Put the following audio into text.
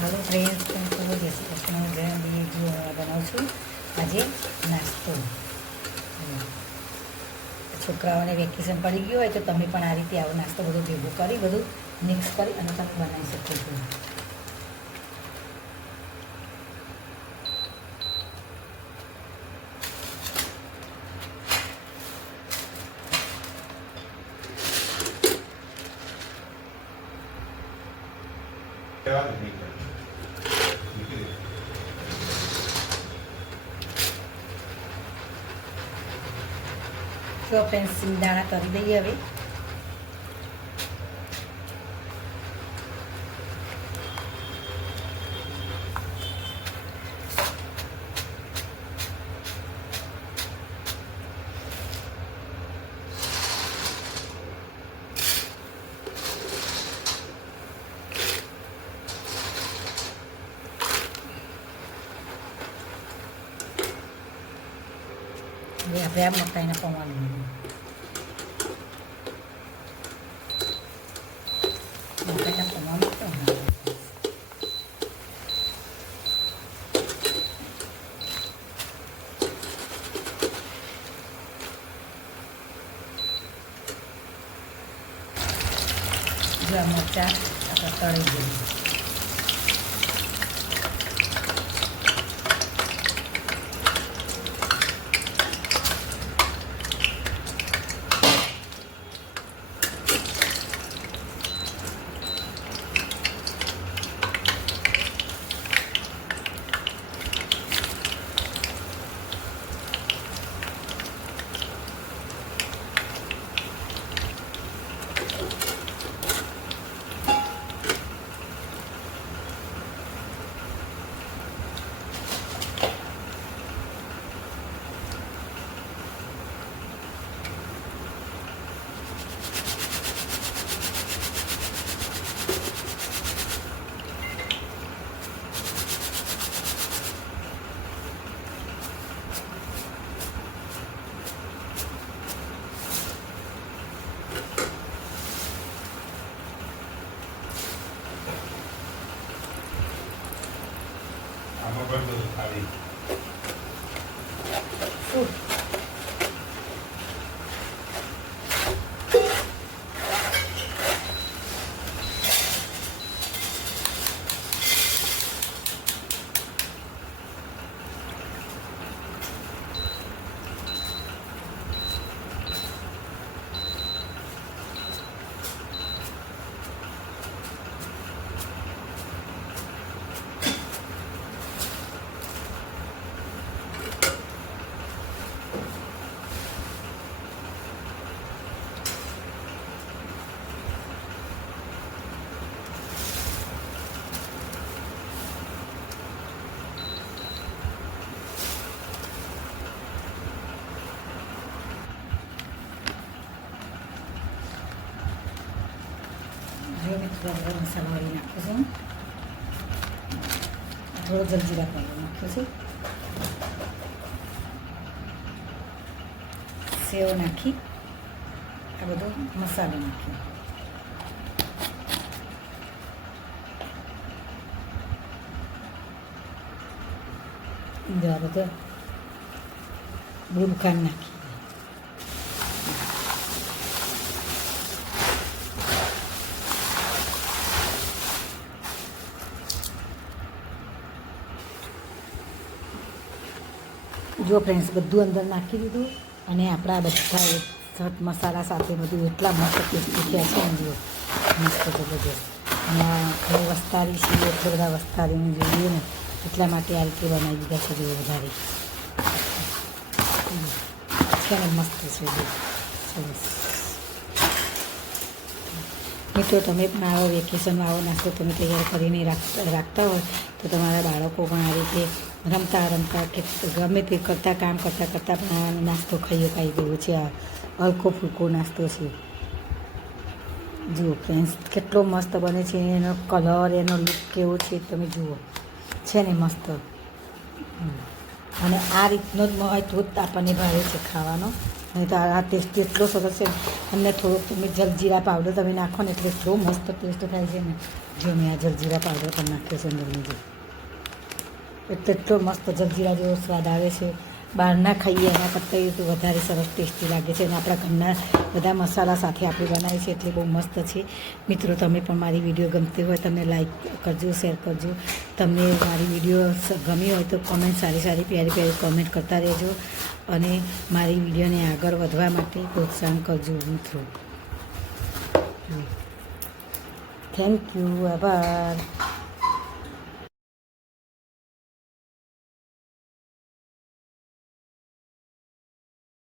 Hello friends, તમે કહો જય શ્રી કૃષ્ણ. બનાવું છું આજે નાસ્તો. છોકરાઓને વેકેશન પડી ગયું હોય તો તમે પણ આ રીતે આવો નાસ્તો બધું ભેગું કરી બધું મિક્સ કરી અને તમે બનાવી શકો છો. તો ફ્રેન્ડ્સ, સિંગદાણા કરી દઈએ હવે. હવે આપણે આ મકાઈના પૌવા લઈએ. મકાઈના પૌવા મૂકતા જો આ મરચાં આપણે તળી દઈએ. થોડો મસાલો વાળી નાખું છું. થોડો જલજીરા પાવડર નાખ્યો છે. સેવ નાખી આ બધો મસાલો નાખ્યો. આ બધો બુરખાન નાખી. જો ફ્રેન્ડ્સ, બધું અંદર નાખી દીધું અને આપણા બધા સટ મસાલા સાથે બધું એટલા મસ્ત ટેસ્ટી થયા છે ને. જો મસ્ત જબરજસ્ત. અને આ વસ્તારી છે એટલા બધા વસ્તારીને જોઈએ ને એટલા માટે આ રીતે બનાવી દીધા છે. જો વધારે છે ને, મસ્ત છે. સરસ. મિત્રો, તમે પણ આવો વેકેશનમાં આવો નાસ્તો તમે તૈયાર કરીને રાખતા હોય તો તમારા બાળકો પણ આ રીતે રમતા કે ગમે તે કામ કરતાં પણ આ નાસ્તો ખાઈ ગયો છે. આ હલકો ફૂલકો નાસ્તો છે. જુઓ ફ્રેન્ડ્સ, કેટલો મસ્ત બને છે. એનો કલર, એનો લુક કેવો છે તમે જુઓ. છે ને મસ્ત. અને આ રીતનો જ હોય તો જ આપણને ભાવે છે ખાવાનો. અને તો આ ટેસ્ટ એટલો સરસ છે. અને થોડોક તમે જલજીરા પાવડર તમે નાખો ને એટલે એટલો મસ્ત ટેસ્ટ થાય છે ને. જો મેં આ જલજીરા પાવડર પણ નાખ્યો છે અંદરની જો, એટલે એટલો મસ્ત જલજીરા જેવો સ્વાદ આવે છે. બહારના ખાઈએ એના કરતાં એ તો વધારે સરસ ટેસ્ટી લાગે છે. અને આપણા ઘરના બધા મસાલા સાથે આપણે બનાવીએ છીએ એટલે બહુ મસ્ત છે. મિત્રો તમે પણ મારી વિડીયો ગમતી હોય તમે લાઈક કરજો, શેર કરજો. તમને મારી વિડીયો ગમી હોય તો કોમેન્ટ સારી સારી પ્યારી પ્યારી કોમેન્ટ કરતા રહેજો. અને મારી વિડીયોને આગળ વધવા માટે પ્રોત્સાહન કરજો મિત્રો. Thank you. આભાર.